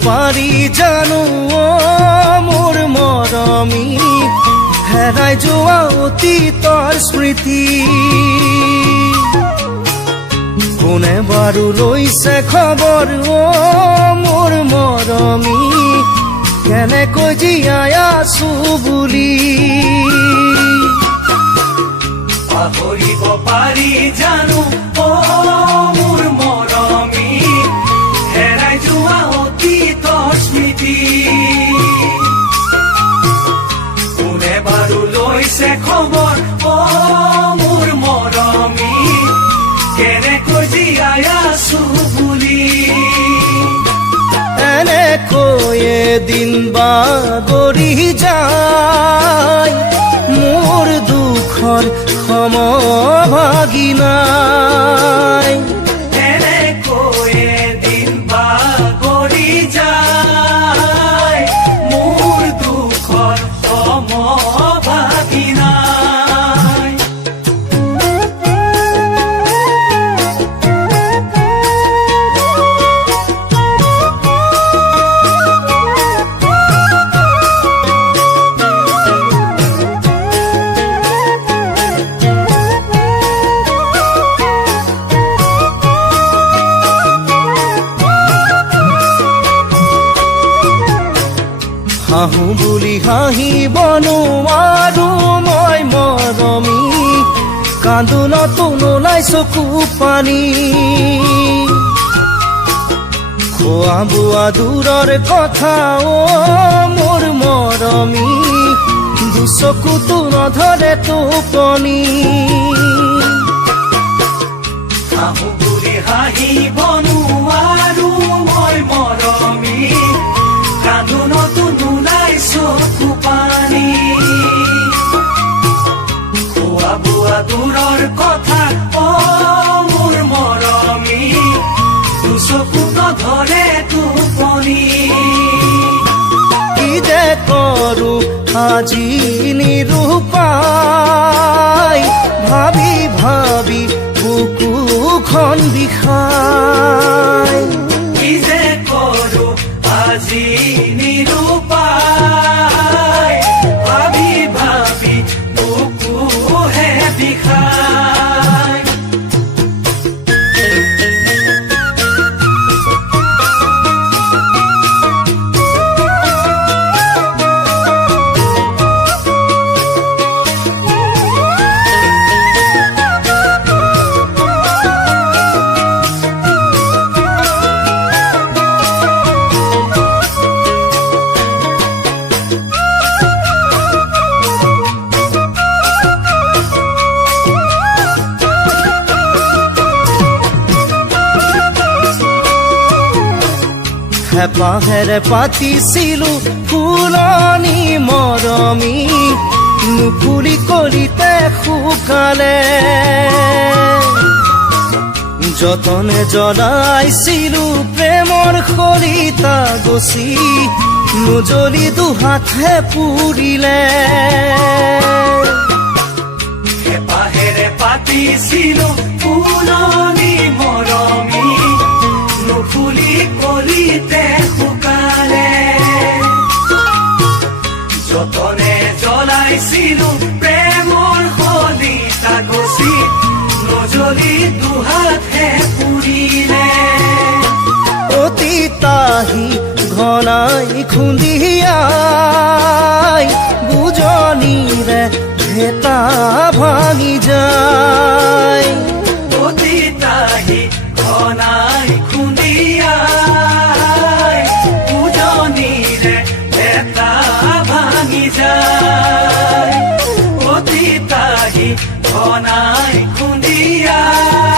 পাৰি জানো মোৰ মৰমী হেৰাই যোৱা অতীতৰ স্মৃতি কোনে বাৰু লৈছে খবৰ মোৰ মৰমী কেনেকৈ জীয়াই আছো বুলি পাহৰিব পাৰি জানো মোৰ মৰমী হেৰাই যোৱা অতীতৰ স্মৃতি কোনে বাৰু লৈছে খবৰ মোৰ মৰমী কেনেকৈ জীয়াই আছো বুলি এনেকৈ এদিন বাগৰি যায় মোৰ দুখৰ সমভাগী নাই এনেকৈ এদিন বাগৰি যায় মোৰ দুখৰ সমভাগী নাই হাঁহো বুলি হাঁহিব নোৱাৰো মই মৰমী কান্দোনতো নোলাই চকু পানী খোৱা বোৱা দূৰৰ কথা মোৰ মৰমী দুচকুতো নধৰে টোপনি হাঁহো বুলি হাঁহিব নোৱাৰো মই মৰমী কান্দোনতো নোলাই চকু পানী খোৱা বোৱা দূৰৰ কথা মোৰ মৰমী দুচকু নধৰে টোপনি কি যে কৰো আজি নিৰূপাই ভাবি ভাবি বুকুখন বিষাই কি যে কৰো আজি নিৰূপাই ভাবি ভাবি বুকুহে বিষাই হেঁপাহেৰে পাতিছিলো ফুলনি মৰমী নুফুলি কলিতে শুকালে যতনে জ্বলাইছিলো প্ৰেমৰ খৰিতা গছি নুজ্বলি দুহাতহে পুৰিলে হেঁপাহেৰে পাতিছিলো ফুলনি মৰমী নুফুলি কলিতে শুকালে যতনে জ্বলাইছিলো প্ৰেমৰ খৰিতা গছি নজ্বলি দুহাতহে পুৰিলে অতীতাহি ঘনাই খুন্দিয়াই বুজনিৰে ভেটা ভাঙি যায় অতীতাহি ঘনাই খুন্দিয়াই বুজনিৰে ভেটা ভাঙি যায় অতীতাহি ঘনাই খুন্দিয়াই